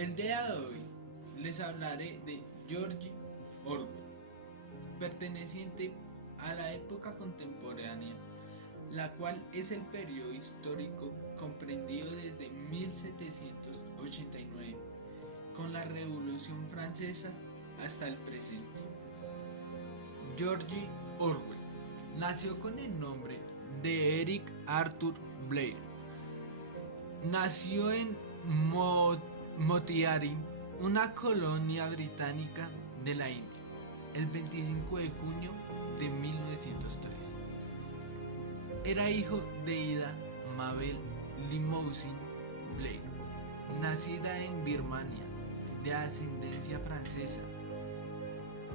El día de hoy les hablaré de George Orwell, perteneciente a la época contemporánea, la cual es el periodo histórico comprendido desde 1789, con la Revolución Francesa hasta el presente. George Orwell nació con el nombre de Eric Arthur Blair. Nació en Motiari, una colonia británica de la India, el 25 de junio de 1903. Era hijo de Ida Mabel Limousin Blair, nacida en Birmania, de ascendencia francesa,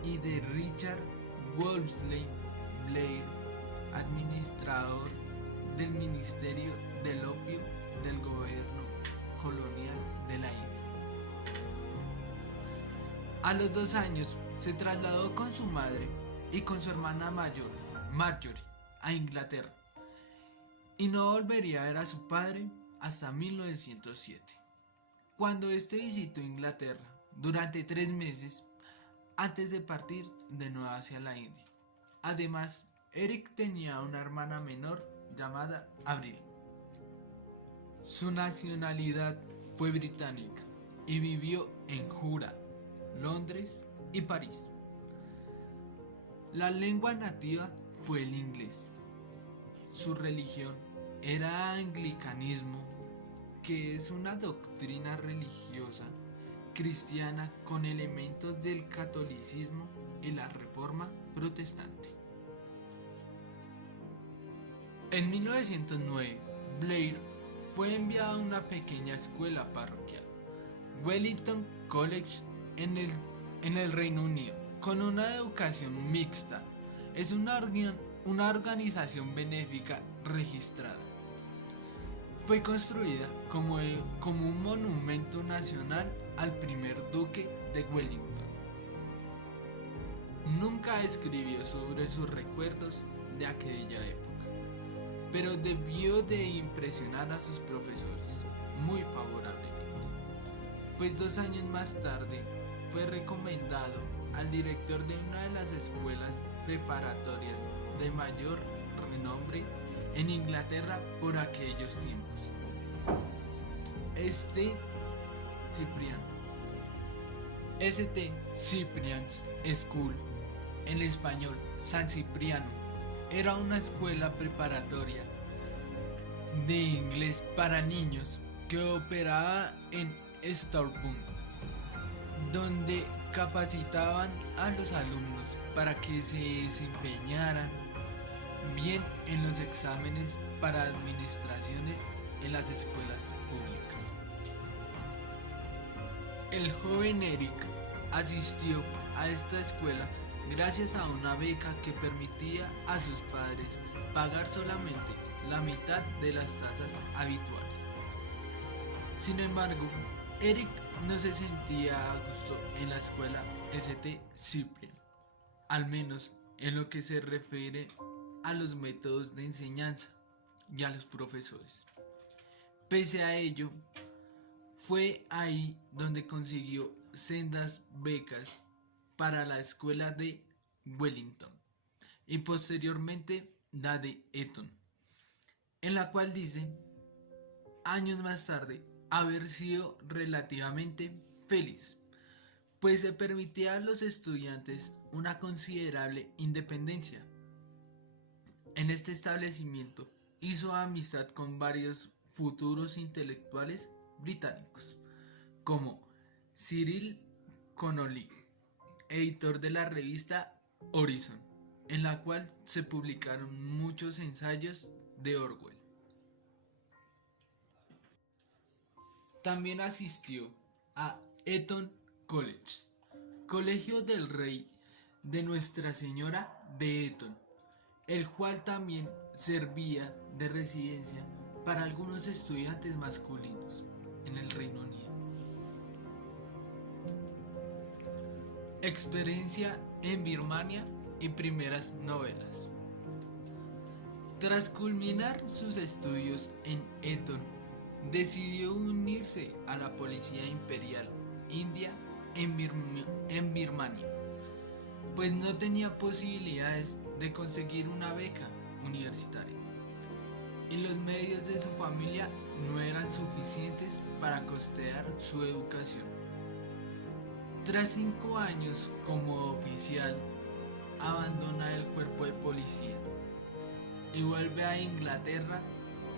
y de Richard Wolseley Blair, administrador del Ministerio del Opio del gobierno colonial de la India. A los 2 años se trasladó con su madre y con su hermana mayor, Marjorie, a Inglaterra, y no volvería a ver a su padre hasta 1907, cuando este visitó Inglaterra durante 3 meses antes de partir de nuevo hacia la India. Además, Eric tenía una hermana menor llamada Avril. Su nacionalidad fue británica y vivió en Jura, Londres y París. La lengua nativa fue el inglés. Su religión era anglicanismo, que es una doctrina religiosa cristiana con elementos del catolicismo y la reforma protestante. En 1909, Blair fue enviado a una pequeña escuela parroquial, Wellington College, en el Reino Unido, con una educación mixta. Es una organización benéfica registrada. Fue construida como un monumento nacional al primer duque de Wellington. Nunca escribió sobre sus recuerdos de aquella época, pero debió de impresionar a sus profesores muy favorablemente, pues 2 años más tarde fue recomendado al director de una de las escuelas preparatorias de mayor renombre en Inglaterra por aquellos tiempos, St. Cyprian's School, en español San Cipriano. Era una escuela preparatoria de inglés para niños que operaba en Stourport, donde capacitaban a los alumnos para que se desempeñaran bien en los exámenes para administraciones en las escuelas públicas. El joven Eric asistió a esta escuela gracias a una beca que permitía a sus padres pagar solamente la mitad de las tasas habituales. Sin embargo, Eric no se sentía a gusto en la escuela St. Cyprian, al menos en lo que se refiere a los métodos de enseñanza y a los profesores. Pese a ello, fue ahí donde consiguió sendas becas para la escuela de Wellington y posteriormente la de Eton, en la cual dice, años más tarde, haber sido relativamente feliz, pues se permitía a los estudiantes una considerable independencia. En este establecimiento hizo amistad con varios futuros intelectuales británicos, como Cyril Connolly, editor de la revista Horizon, en la cual se publicaron muchos ensayos de Orwell. También asistió a Eton College, Colegio del Rey de Nuestra Señora de Eton, el cual también servía de residencia para algunos estudiantes masculinos en el Reino Unido. Experiencia en Birmania y primeras novelas. Tras culminar sus estudios en Eton, decidió unirse a la Policía Imperial India en Birmania, pues no tenía posibilidades de conseguir una beca universitaria y los medios de su familia no eran suficientes para costear su educación. Tras 5 años como oficial, abandona el cuerpo de policía y vuelve a Inglaterra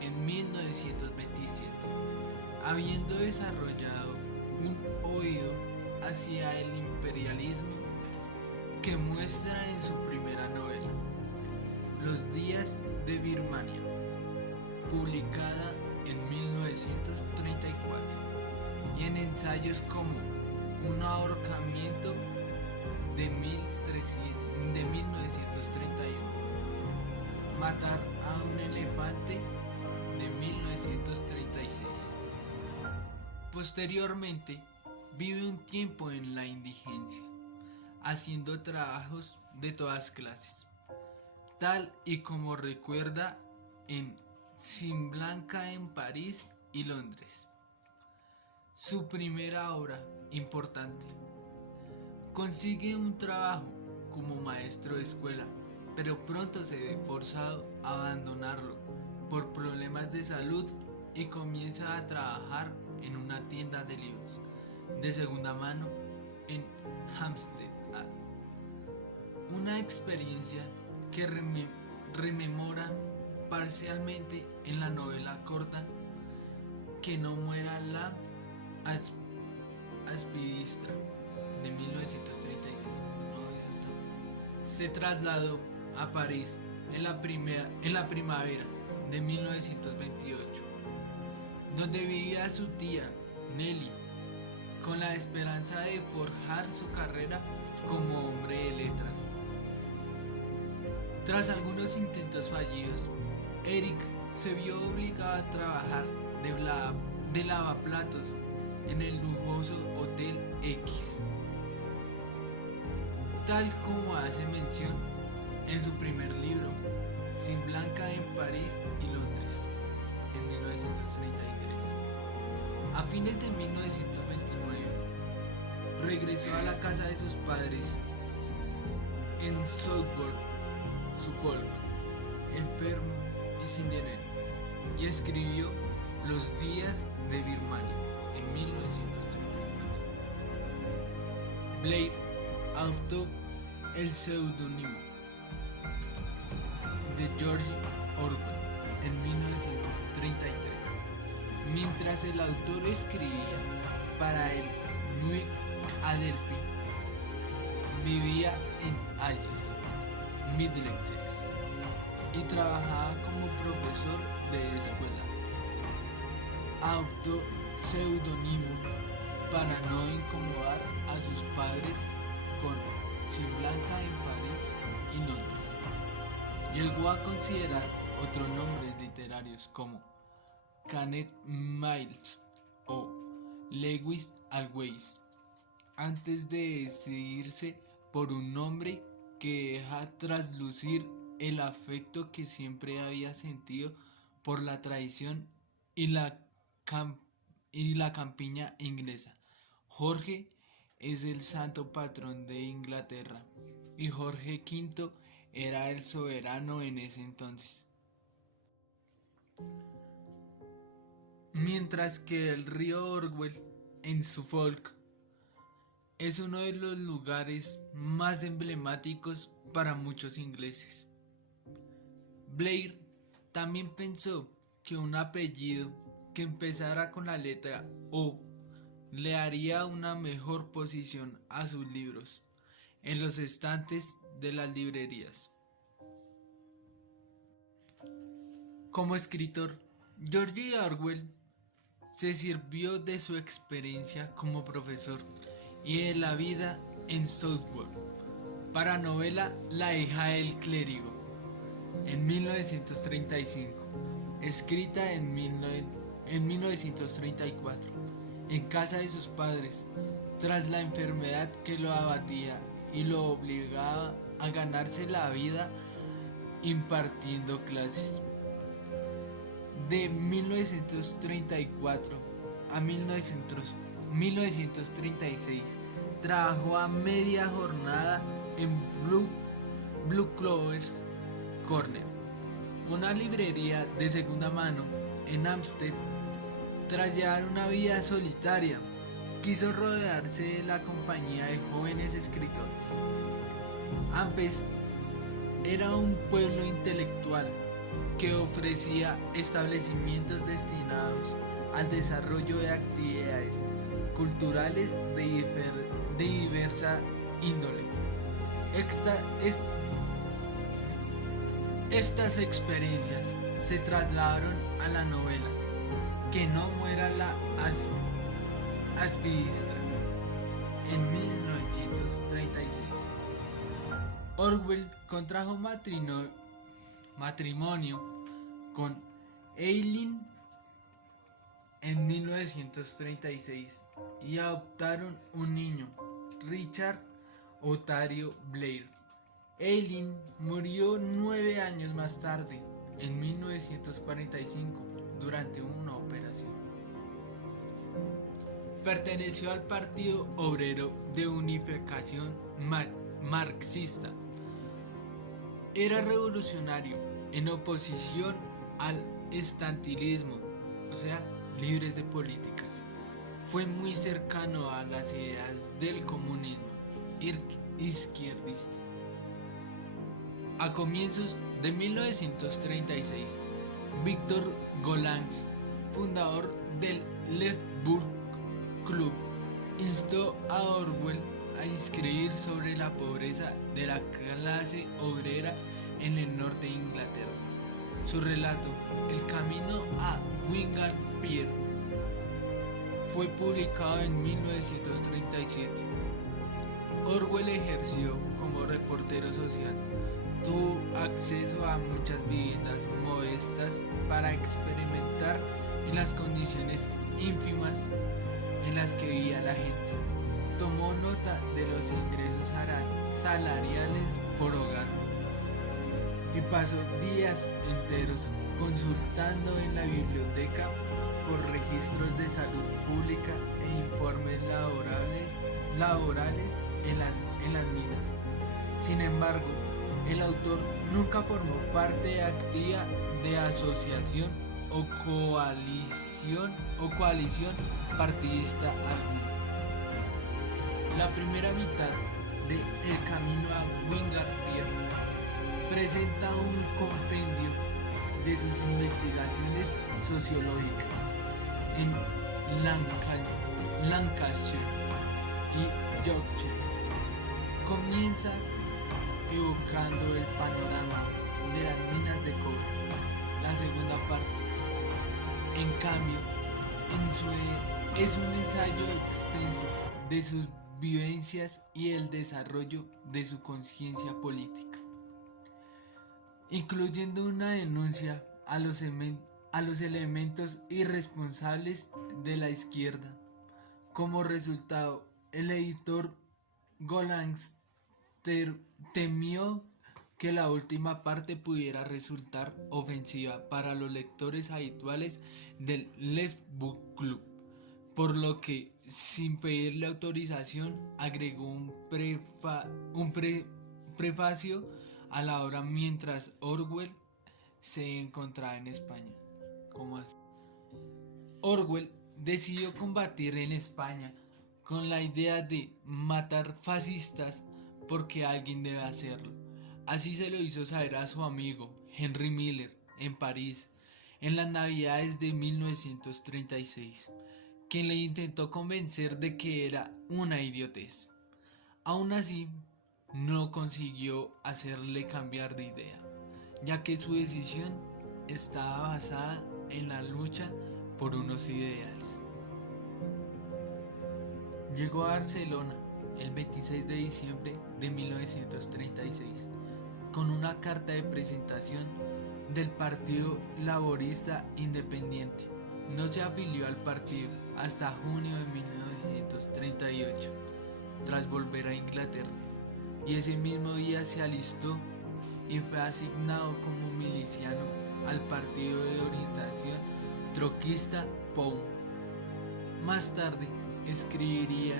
en 1927, habiendo desarrollado un oído hacia el imperialismo que muestra en su primera novela, Los días de Birmania, publicada en 1934, y en ensayos como Un ahorcamiento de 1931, Matar a un elefante de 1936. Posteriormente, vive un tiempo en la indigencia, haciendo trabajos de todas clases, tal y como recuerda en Sin Blanca en París y Londres, su primera obra importante. Consigue un trabajo como maestro de escuela, pero pronto se ve forzado a abandonarlo por problemas de salud y comienza a trabajar en una tienda de libros de segunda mano en Hampstead. Una experiencia que rememora parcialmente en la novela corta Que no muera la aspidistra de 1936. Se trasladó a París en la primavera de 1928, donde vivía su tía Nelly, con la esperanza de forjar su carrera como hombre de letras. Tras algunos intentos fallidos, Eric se vio obligado a trabajar de lavaplatos en el lujoso Hotel X, tal como hace mención en su primer libro, Sin Blanca en París y Londres, en 1933. A fines de 1929, regresó a la casa de sus padres en Southwark, Suffolk, enfermo y sin dinero, y escribió Los días de Birmania en 1934. Blair adoptó el seudónimo de George Orwell en 1933, mientras el autor escribía para el New Adelphi. Vivía en Hayes, Middlesex, y trabajaba como profesor de escuela. Adoptó seudónimo para no incomodar a sus padres con Sin Blanca en París y Londres. Llegó a considerar otros nombres literarios como Kenneth Miles o Lewis Always, antes de decidirse por un nombre que deja traslucir el afecto que siempre había sentido por la tradición y la campiña inglesa. Jorge es el santo patrón de Inglaterra y Jorge V era el soberano en ese entonces. Mientras que el río Orwell en Suffolk es uno de los lugares más emblemáticos para muchos ingleses. Blair también pensó que un apellido que empezara con la letra O le haría una mejor posición a sus libros en los estantes de las librerías. Como escritor, George Orwell se sirvió de su experiencia como profesor y de la vida en Southwark para novela La hija del clérigo, en 1935, escrita en 1934, en casa de sus padres, tras la enfermedad que lo abatía y lo obligaba a ganarse la vida impartiendo clases. De 1934 a 1936 trabajó a media jornada en Blue Clovers Corner, una librería de segunda mano en Hampstead. Tras llevar una vida solitaria, quiso rodearse de la compañía de jóvenes escritores. Hampstead era un pueblo intelectual que ofrecía establecimientos destinados al desarrollo de actividades culturales de diversa índole. Estas experiencias se trasladaron a la novela Que no muera la aspidistra en 1936. Orwell contrajo matrimonio con Eileen en 1936 y adoptaron un niño, Richard Otario Blair. Eileen murió 9 años más tarde, en 1945, durante una operación. Perteneció al Partido Obrero de Unificación Marxista. Era revolucionario en oposición al estantilismo, o sea, libres de políticas. Fue muy cercano a las ideas del comunismo izquierdista. A comienzos de 1936, Victor Gollancz, fundador del Left Book Club, instó a Orwell a escribir sobre la pobreza de la clase obrera en el norte de Inglaterra. Su relato, El camino a Wingar Pier, fue publicado en 1937. Orwell ejerció como reportero social. Tuvo acceso a muchas viviendas modestas para experimentar en las condiciones ínfimas en las que vivía la gente. Tomó nota de los ingresos salariales por hogar y pasó días enteros consultando en la biblioteca por registros de salud pública e informes laborales en las minas. Sin embargo, el autor nunca formó parte activa de asociación o coalición partidista alguna. La primera mitad de El camino a Wingar Pier presenta un compendio de sus investigaciones sociológicas en Lancashire y Yorkshire. Comienza evocando el panorama de las minas de cobre. La segunda parte, en cambio, es un ensayo extenso de sus vivencias y el desarrollo de su conciencia política, incluyendo una denuncia a los elementos irresponsables de la izquierda. Como resultado, el editor Gollancz temió que la última parte pudiera resultar ofensiva para los lectores habituales del Left Book Club, por lo que, sin pedirle autorización, agregó un prefacio a la obra mientras Orwell se encontraba en España. ¿Cómo así? Orwell decidió combatir en España con la idea de matar fascistas porque alguien debe hacerlo. Así se lo hizo saber a su amigo Henry Miller en París en las navidades de 1936, quien le intentó convencer de que era una idiotez. Aún así, no consiguió hacerle cambiar de idea, ya que su decisión estaba basada en la lucha por unos ideales. Llegó a Barcelona el 26 de diciembre de 1936 con una carta de presentación del Partido Laborista Independiente. No se afilió al partido hasta junio de 1938, tras volver a Inglaterra, y ese mismo día se alistó y fue asignado como miliciano al partido de orientación troquista POUM. Más tarde escribiría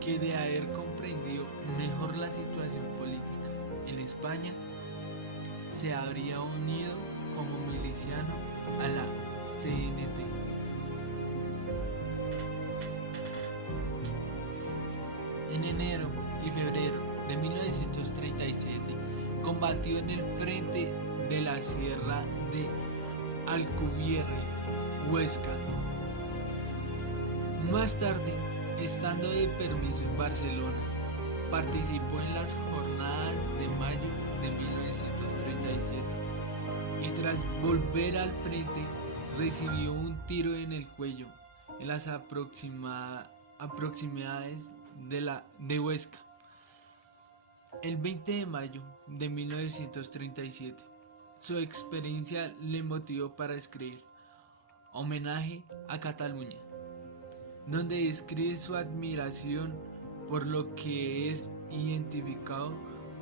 que de haber comprendido mejor la situación política en España, se habría unido como miliciano a la CNT. En enero y febrero de 1937 combatió en el frente de la Sierra de Alcubierre, Huesca. Más tarde, estando de permiso en Barcelona, participó en las jornadas de mayo de 1937 y tras volver al frente recibió un tiro en el cuello en las proximidades de Huesca. El 20 de mayo de 1937, su experiencia le motivó para escribir Homenaje a Cataluña, donde describe su admiración por lo que es identificado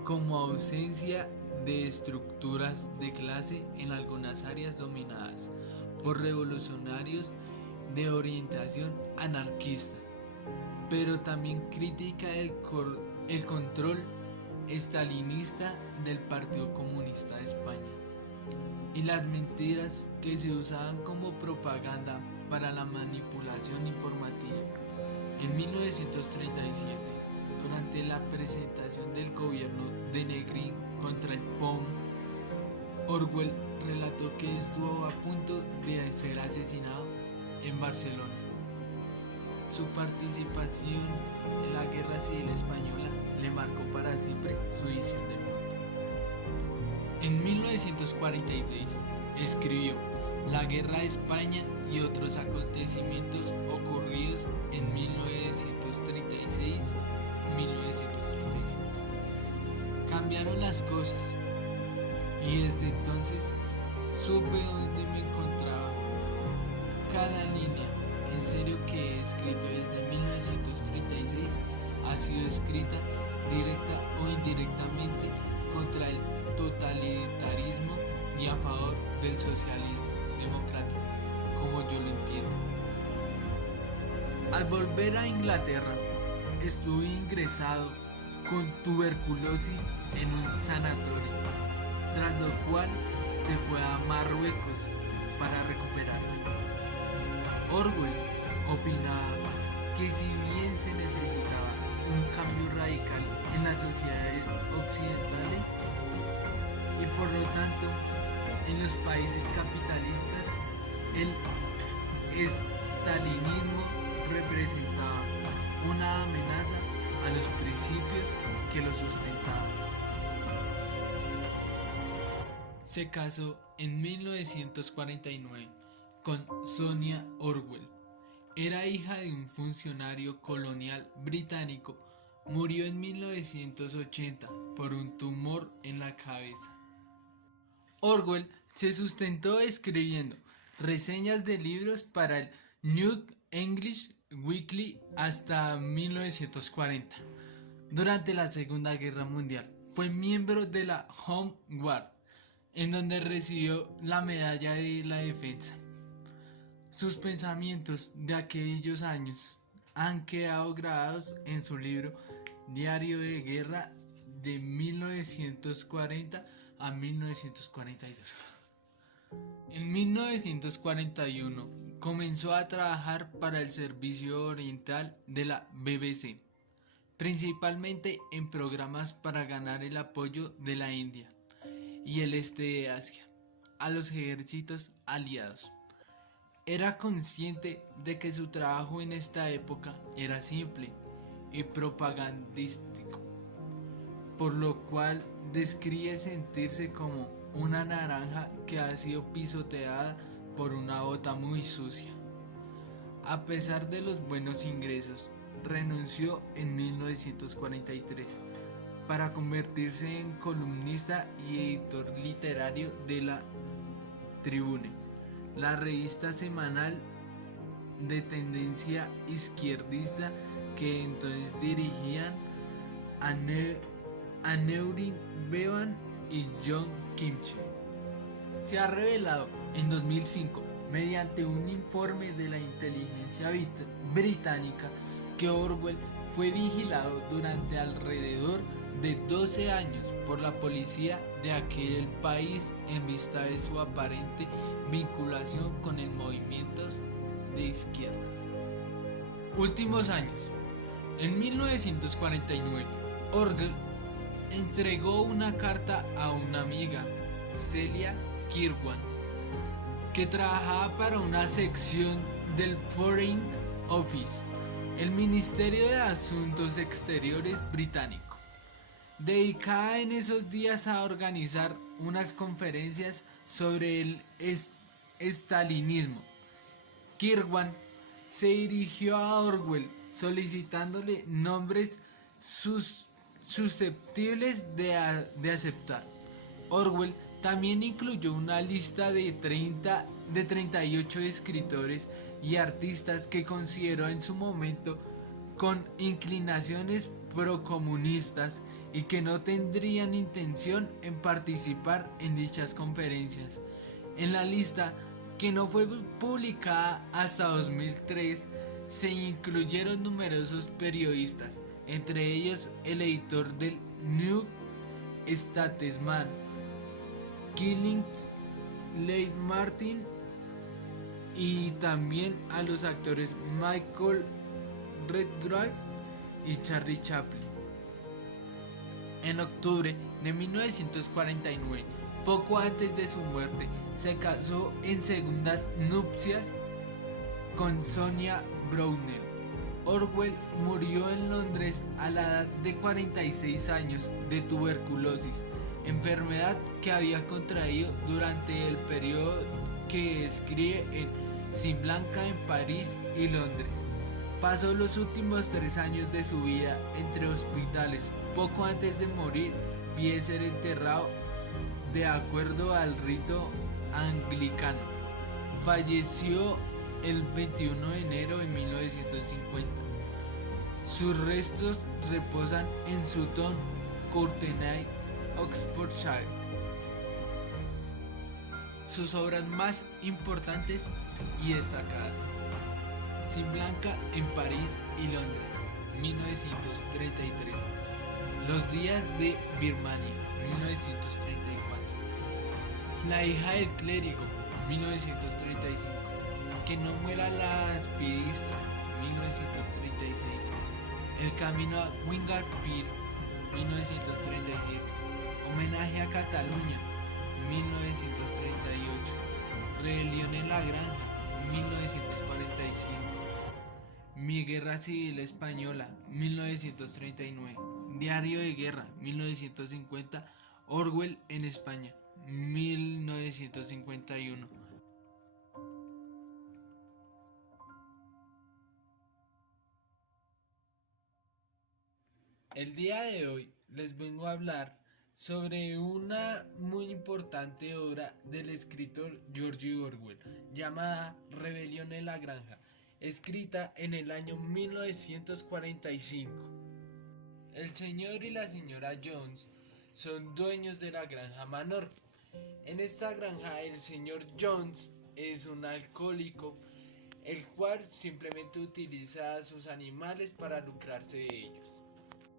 como ausencia de estructuras de clase en algunas áreas dominadas por revolucionarios de orientación anarquista, pero también critica el control estalinista del Partido Comunista de España y las mentiras que se usaban como propaganda para la manipulación informativa. En 1937, durante la presentación del gobierno de Negrín contra el POUM, Orwell relató que estuvo a punto de ser asesinado en Barcelona. Su participación en la Guerra Civil Española le marcó para siempre su visión del mundo. En 1946 escribió La Guerra de España y otros acontecimientos ocurridos en 1936-1937. Cambiaron las cosas y desde entonces supe dónde me encontraba. Cada línea en serio que he escrito desde 1936 ha sido escrita directa o indirectamente contra el totalitarismo y a favor del socialismo democrático, como yo lo entiendo. Al volver a Inglaterra, estuve ingresado con tuberculosis en un sanatorio, tras lo cual se fue a Marruecos para recuperarse. Orwell opinaba que si bien se necesitaba un cambio radical en las sociedades occidentales y por lo tanto en los países capitalistas, el estalinismo representaba una amenaza a los principios que lo sustentaban. Se casó en 1949 con Sonia Orwell. Era hija de un funcionario colonial británico. Murió en 1980 por un tumor en la cabeza. Orwell se sustentó escribiendo reseñas de libros para el New English Weekly hasta 1940. Durante la Segunda Guerra Mundial fue miembro de la Home Guard, en donde recibió la Medalla de la Defensa. Sus pensamientos de aquellos años han quedado grabados en su libro Diario de Guerra de 1940 a 1942. En 1941 comenzó a trabajar para el Servicio Oriental de la BBC, principalmente en programas para ganar el apoyo de la India y el este de Asia a los ejércitos aliados. Era consciente de que su trabajo en esta época era simple y propagandístico, por lo cual describe sentirse como una naranja que ha sido pisoteada por una bota muy sucia. A pesar de los buenos ingresos, renunció en 1943 para convertirse en columnista y editor literario de la Tribune, la revista semanal de tendencia izquierdista que entonces dirigían Aneurin Bevan y John Kimche. Se ha revelado en 2005, mediante un informe de la inteligencia británica, que Orwell fue vigilado durante alrededor de 12 años por la policía de aquel país en vista de su aparente vinculación con el movimientos de izquierdas. Últimos años. En 1949, Orwell entregó una carta a una amiga, Celia Kirwan, que trabajaba para una sección del Foreign Office, el Ministerio de Asuntos Exteriores británico, dedicada en esos días a organizar unas conferencias sobre el estalinismo. Kirwan se dirigió a Orwell solicitándole nombres susceptibles de aceptar. Orwell también incluyó una lista de 38 escritores y artistas que consideró en su momento con inclinaciones procomunistas y que no tendrían intención en participar en dichas conferencias. En la lista, que no fue publicada hasta 2003, se incluyeron numerosos periodistas, entre ellos el editor del New Statesman, Kingsley Martin, y también a los actores Michael Redgrave y Charlie Chaplin. En octubre de 1949, poco antes de su muerte, se casó en segundas nupcias con Sonia Brownell. Orwell murió en Londres a la edad de 46 años de tuberculosis, enfermedad que había contraído durante el periodo que describe en Sin Blanca en París y Londres. Pasó los últimos 3 años de su vida entre hospitales. Poco antes de morir, pide ser enterrado de acuerdo al rito anglicano. Falleció el 21 de enero de 1950. Sus restos reposan en Sutton, Courtenay, Oxfordshire. Sus obras más importantes y destacadas: Sin Blanca en París y Londres, 1933. Los días de Birmania, 1934. La hija del clérigo, 1935. Que no muera la aspidista, 1936. El camino a Wingard Pier, 1937. Homenaje a Cataluña, 1938. Rebelión en la Granja, 1945. Mi Guerra Civil Española, 1939. Diario de Guerra, 1950. Orwell en España, 1951. El día de hoy les vengo a hablar sobre una muy importante obra del escritor George Orwell, llamada Rebelión en la Granja, escrita en el año 1945. El señor y la señora Jones son dueños de la granja Manor. En esta granja el señor Jones es un alcohólico, el cual simplemente utiliza a sus animales para lucrarse de ellos.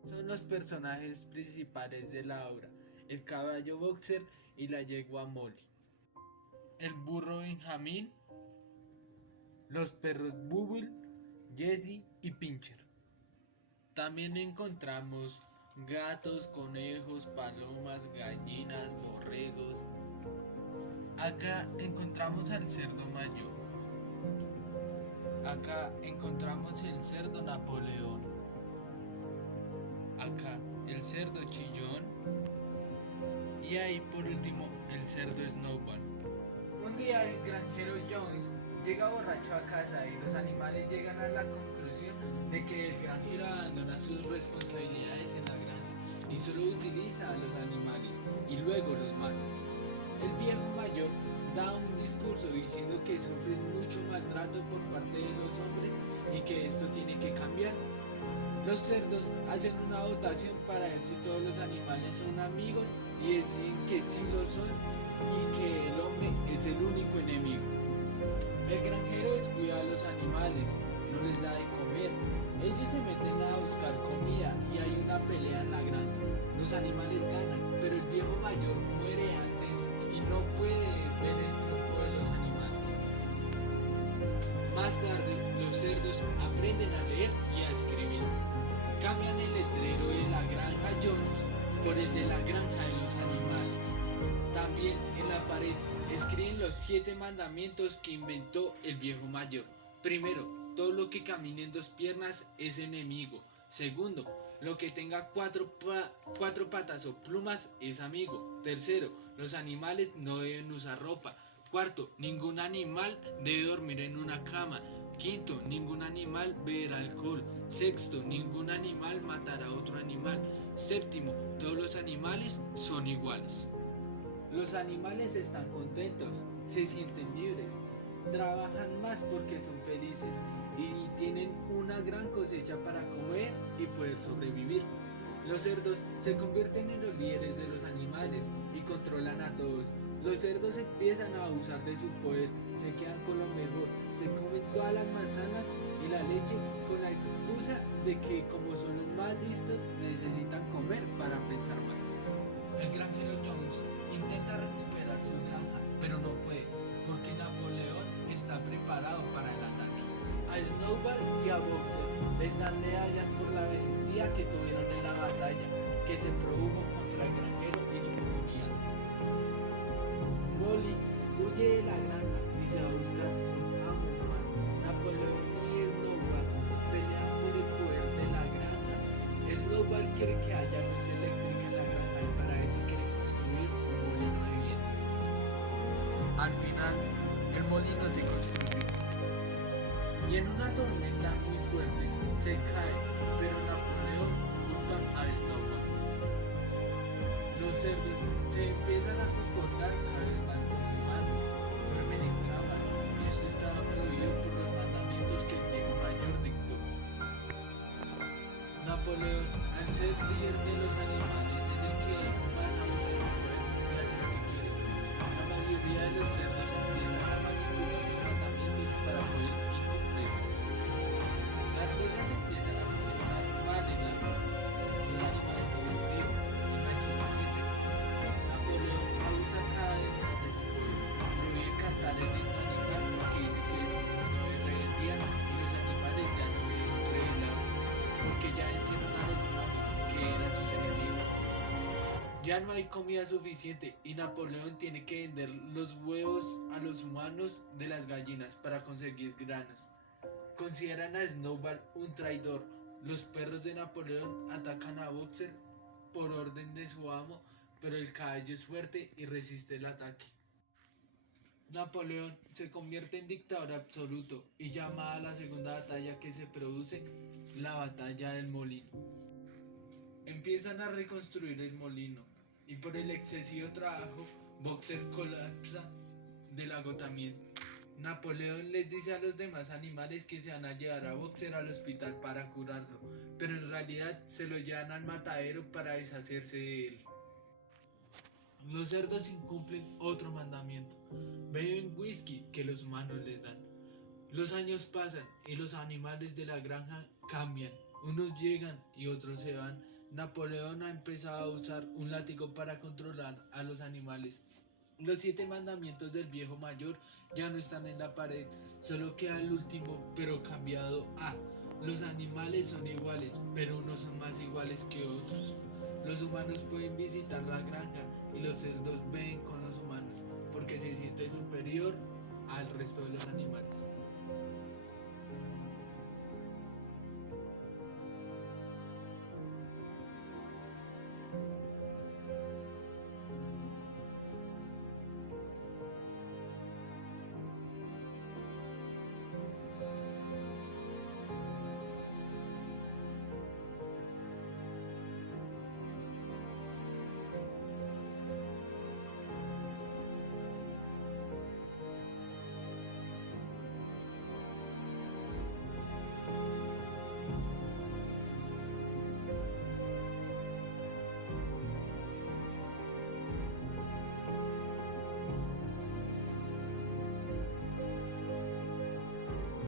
Son los personajes principales de la obra: el caballo Boxer y la yegua Molly, el burro Benjamin, los perros Bubble, Jessie y Pincher. También encontramos gatos, conejos, palomas, gallinas, borregos. Acá encontramos al cerdo mayor. Acá encontramos el cerdo Napoleón. Acá el cerdo Chillón. Y ahí por último el cerdo Snowball. Un día el granjero Jones llega borracho a casa y los animales llegan a la conclusión de que el granjero abandona sus responsabilidades en la granja y solo utiliza a los animales y luego los mata. El viejo mayor da un discurso diciendo que sufren mucho maltrato por parte de los hombres y que esto tiene que cambiar. Los cerdos hacen una votación para ver si todos los animales son amigos y deciden que sí lo son y que el hombre es el único enemigo. El granjero descuida a los animales, no les da de comer. Ellos se meten a buscar comida y hay una pelea en la granja. Los animales ganan, pero el viejo mayor muere antes y no puede ver el triunfo de los animales. Más tarde, los cerdos aprenden a leer y a escribir. Cambian el letrero de la granja Jones por el de la granja de los animales. También en la pared escriben los 7 mandamientos que inventó el viejo mayor. Primero, todo lo que camine en 2 piernas es enemigo. Segundo, lo que tenga cuatro patas o plumas es amigo. Tercero, los animales no deben usar ropa. Cuarto, ningún animal debe dormir en una cama. Quinto, ningún animal beberá alcohol. Sexto, ningún animal matará a otro animal. Séptimo, todos los animales son iguales. Los animales están contentos, se sienten libres, trabajan más porque son felices y tienen una gran cosecha para comer y poder sobrevivir. Los cerdos se convierten en los líderes de los animales y controlan a todos. Los cerdos empiezan a abusar de su poder, se quedan con lo mejor, se comen todas las manzanas y la leche con la excusa de que como son los más listos necesitan comer para pensar más. El granjero Jones intenta recuperar su granja, pero no puede, porque Napoleón está preparado para el ataque. A Snowball y a Boxer les dan medallas por la valentía que tuvieron en la batalla, que se produjo contra el granjero y su comunidad. Molly huye de la granja y se va a buscar un amo humano. Napoleón y Snowball pelean por el poder de la granja. Snowball quiere que haya luz eléctrica en la granja y para eso quiere construir un molino de viento. Al final, el molino se construyó. Y en una tormenta muy fuerte se cae, pero Napoleón culpa a Snowball. Los cerdos se empiezan a comportar cada vez más como humanos, duermen en camas, y esto estaba prohibido por los mandamientos que el viejo mayor dictó. Napoleón, al ser líder de los animales, es el que más abusa de su poder y hace lo que quiere. La mayoría de los cerdos empiezan a manipular los mandamientos para poder incumplirlos. Las cosas empiezan a funcionar mal en la granja. Los animales tienen frío y no hay suficiente. Napoleón abusa cada vez más de su poder. Prohíbe cantar el himno animal porque dice que es un mundo de rebeldía y los animales ya no deben rebelarse, porque ya vencieron a los humanos, que eran sus enemigos. Ya no hay comida suficiente y Napoleón tiene que vender los huevos a los humanos de las gallinas para conseguir granos. Consideran a Snowball un traidor. Los perros de Napoleón atacan a Boxer por orden de su amo, pero el caballo es fuerte y resiste el ataque. Napoleón se convierte en dictador absoluto y llama a la segunda batalla que se produce, la batalla del molino. Empiezan a reconstruir el molino y por el excesivo trabajo, Boxer colapsa del agotamiento. Napoleón les dice a los demás animales que se van a llevar a Boxer al hospital para curarlo, pero en realidad se lo llevan al matadero para deshacerse de él. Los cerdos incumplen otro mandamiento, beben whisky que los humanos les dan. Los años pasan y los animales de la granja cambian, unos llegan y otros se van. Napoleón ha empezado a usar un látigo para controlar a los animales. Los 7 mandamientos del viejo mayor ya no están en la pared, solo queda el último, pero cambiado a: los animales son iguales, pero unos son más iguales que otros. Los humanos pueden visitar la granja y los cerdos beben con los humanos, porque se sienten superior al resto de los animales.